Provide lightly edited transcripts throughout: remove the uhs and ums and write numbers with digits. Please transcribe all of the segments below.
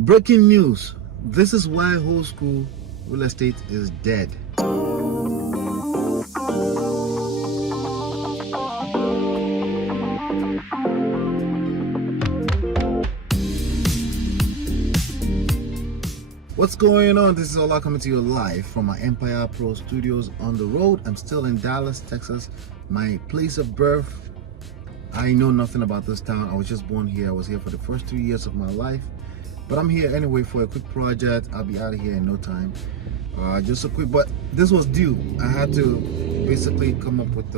Breaking news. This is why whole school real estate is dead. What's going on? This is Ola coming to you live from my myEmpirePRO studios on the road. I'm still in Dallas, Texas, my place of birth. I know nothing about this town. I was just born here. I was here for the first 3 years of my life. But I'm here anyway for a quick project. I'll be out of here in no time. Just a quick, but this was due. I had to basically come up with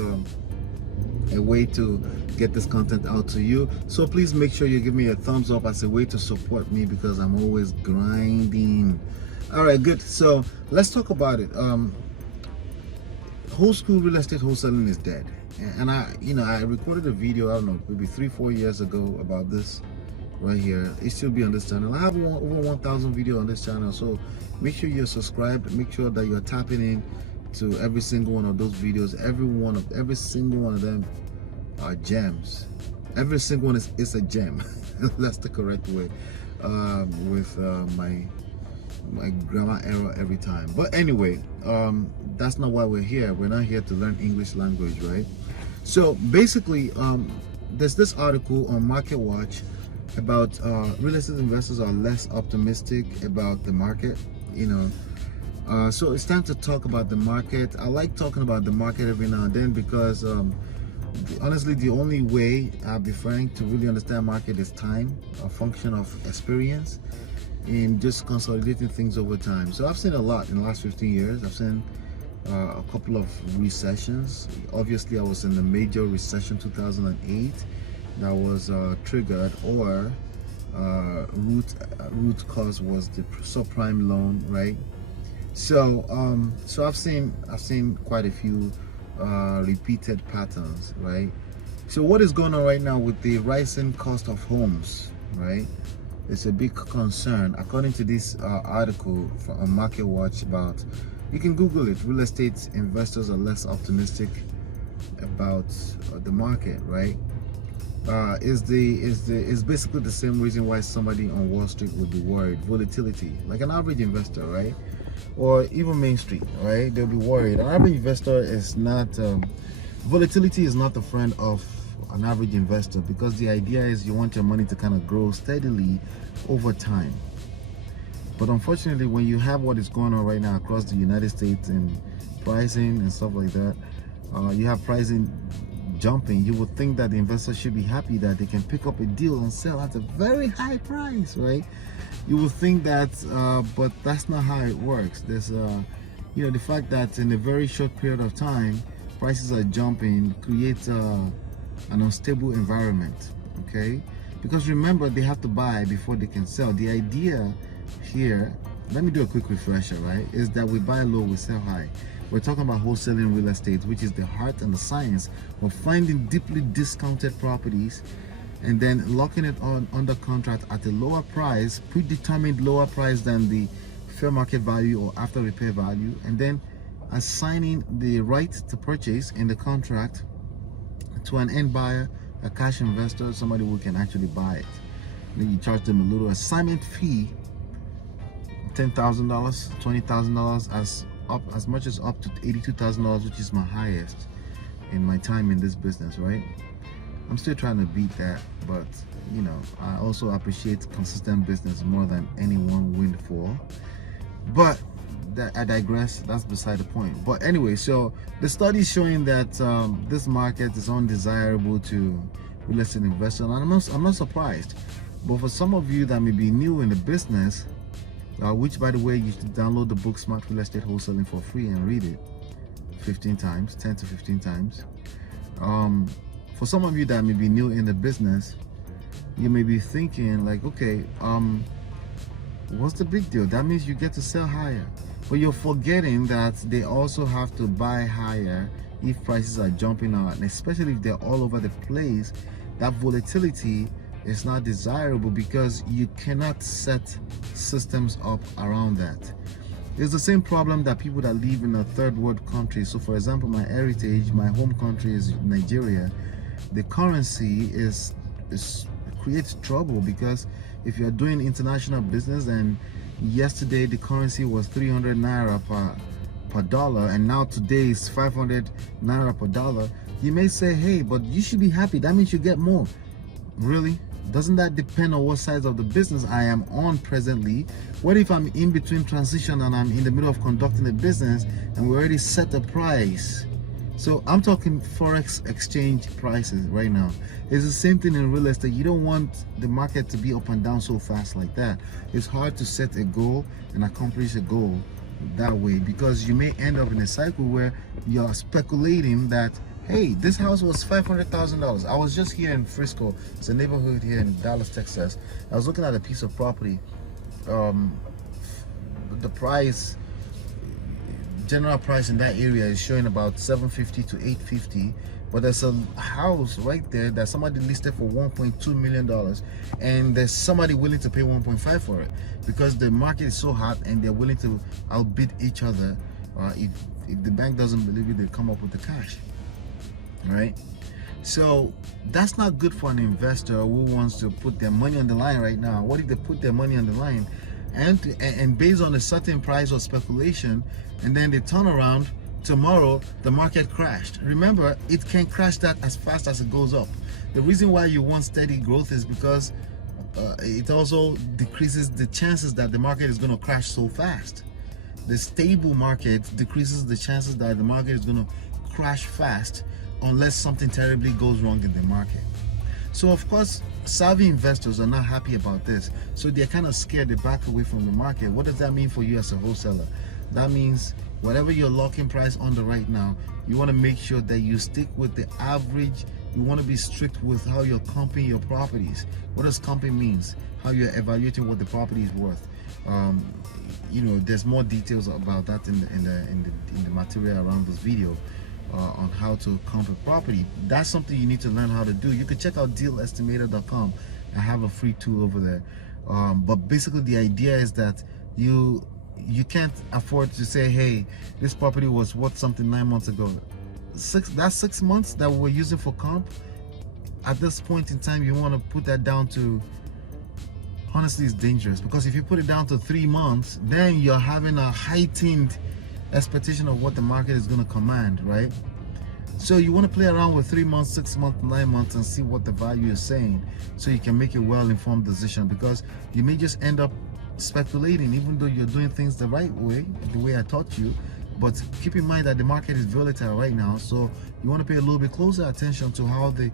a way to get this content out to you. So please make sure you give me a thumbs up as a way to support me, because I'm always grinding. All right, good. So let's talk about it. Whole school real estate wholesaling is dead. And I recorded a video, I don't know, maybe 3-4 years ago about this. Right here, it should be on this channel. I have over 1,000 videos on this channel, so make sure you're subscribed. Make sure that you're tapping in to every single one of those videos. Every single one of them are gems. Every single one is a gem. That's the correct way. With my grammar error every time. But anyway, that's not why we're here. We're not here to learn English language, right? So basically, there's this article on Market Watch about real estate investors are less optimistic about the market, so it's time to talk about the market. I like talking about the market every now and then because honestly, the only way I'll be frank to really understand market is time, a function of experience in just consolidating things over time. So I've seen a lot in the last 15 years. I've seen a couple of recessions. Obviously, I was in the major recession 2008 that was triggered, or root cause was the subprime loan, right? So I've seen quite a few repeated patterns, right? So what is going on right now with the rising cost of homes, right? It's a big concern, according to this article on Market Watch. About, you can Google it, real estate investors are less optimistic about the market, right? Is basically the same reason why somebody on Wall Street would be worried. Volatility, like an average investor, right? Or even Main Street, right? They'll be worried. An average investor is not, volatility is not the friend of an average investor, because the idea is you want your money to kind of grow steadily over time. But unfortunately, when you have what is going on right now across the United States and pricing and stuff like that, you have pricing jumping. You would think that the investor should be happy that they can pick up a deal and sell at a very high price, right? You would think that, but that's not how it works. There's the fact that in a very short period of time prices are jumping creates an unstable environment, okay? Because remember, they have to buy before they can sell. The idea here, let me do a quick refresher, right, is that we buy low, we sell high. We're talking about wholesaling real estate, which is the heart and the science of finding deeply discounted properties and then locking it on under contract at a lower price, predetermined lower price than the fair market value or after repair value, and then assigning the right to purchase in the contract to an end buyer, a cash investor, somebody who can actually buy it. Then you charge them a little assignment fee, $10,000, $20,000, as much as up to $82,000, which is my highest in my time in this business, right? I'm still trying to beat that, but I also appreciate consistent business more than any one windfall. But I digress, that's beside the point. But anyway, so the study is showing that this market is undesirable to real estate investors, and I'm not surprised. But for some of you that may be new in the business, which by the way, you should download the book Smart Real Estate Wholesaling for free and read it 10 to 15 times. For some of you that may be new in the business, you may be thinking like, okay, what's the big deal? That means you get to sell higher. But you're forgetting that they also have to buy higher if prices are jumping out, and especially if they're all over the place. That volatility is not desirable because you cannot set systems up around that. It's the same problem that people that live in a third world country. So for example, my heritage, my home country is Nigeria. The currency creates trouble because if you're doing international business and yesterday the currency was 300 naira per dollar, and now today is 500 naira per dollar, you may say, hey, but you should be happy, that means you get more. Really? Doesn't that depend on what size of the business I am on presently? What if I'm in between transition and I'm in the middle of conducting a business and we already set a price? So I'm talking forex exchange prices right now. It's the same thing in real estate. You don't want the market to be up and down so fast like that. It's hard to set a goal and accomplish a goal that way, because you may end up in a cycle where you're speculating that, hey, this house was $500,000. I was just here in Frisco. It's a neighborhood here in Dallas, Texas. I was looking at a piece of property. The price, general price in that area is showing about $750 to $850, but there's a house right there that somebody listed for $1.2 million, and there's somebody willing to pay 1.5 for it because the market is so hot and they're willing to outbid each other. If the bank doesn't believe it, they come up with the cash. Right? So that's not good for an investor who wants to put their money on the line right now. What if they put their money on the line and based on a certain price or speculation, and then they turn around tomorrow, the market crashed? Remember, it can crash that as fast as it goes up. The reason why you want steady growth is because it also decreases the chances that the market is going to crash so fast. The stable market decreases the chances that the market is going to crash fast unless something terribly goes wrong in the market. So of course, savvy investors are not happy about this, so they're kind of scared. They back away from the market. What does that mean for you as a wholesaler? That means whatever your locking price under right now, you want to make sure that you stick with the average. You want to be strict with how you're comping your properties. What does comping means? How you're evaluating what the property is worth. You know, there's more details about that in the material around this video. On how to comp a property. That's something you need to learn how to do. You can check out dealestimator.com. I have a free tool over there. But basically the idea is that you can't afford to say, hey, this property was worth something 9 months ago. That's 6 months that we were using for comp. At this point in time, you want to put that down to, honestly, it's dangerous, because if you put it down to 3 months, then you're having a heightened expectation of what the market is going to command, right? So you want to play around with 3 months, 6 months, 9 months and see what the value is saying, so you can make a well-informed decision, because you may just end up speculating even though you're doing things the right way, the way I taught you. But keep in mind that the market is volatile right now, so you want to pay a little bit closer attention to how the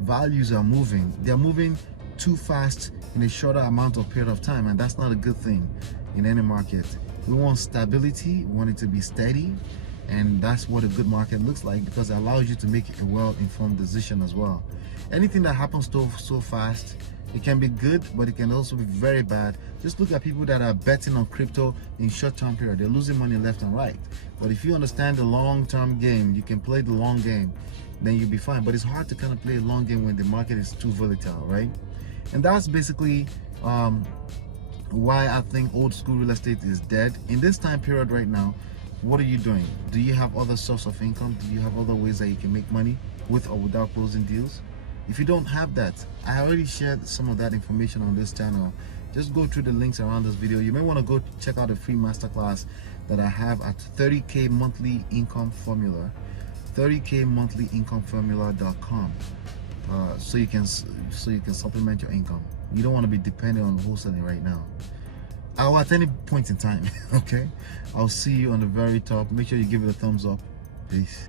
values are moving. They're moving too fast in a shorter amount of period of time, and that's not a good thing in any market. We want stability, we want it to be steady, and that's what a good market looks like, because it allows you to make a well-informed decision as well. Anything that happens so fast, it can be good, but it can also be very bad. Just look at people that are betting on crypto in short-term period. They're losing money left and right. But if you understand the long-term game, you can play the long game, then you'll be fine. But it's hard to kind of play a long game when the market is too volatile, right? And that's basically why I think old school real estate is dead. In this time period right now, what are you doing? Do you have other source of income? Do you have other ways that you can make money with or without closing deals? If you don't have that, I already shared some of that information on this channel. Just go through the links around this video. You may want to go check out a free masterclass that I have at 30K monthly income formula, 30kmonthlyincomeformula.com. So you can supplement your income. You don't want to be dependent on wholesaling right now, or at any point in time. Okay, I'll see you on the very top. Make sure you give it a thumbs up. Peace.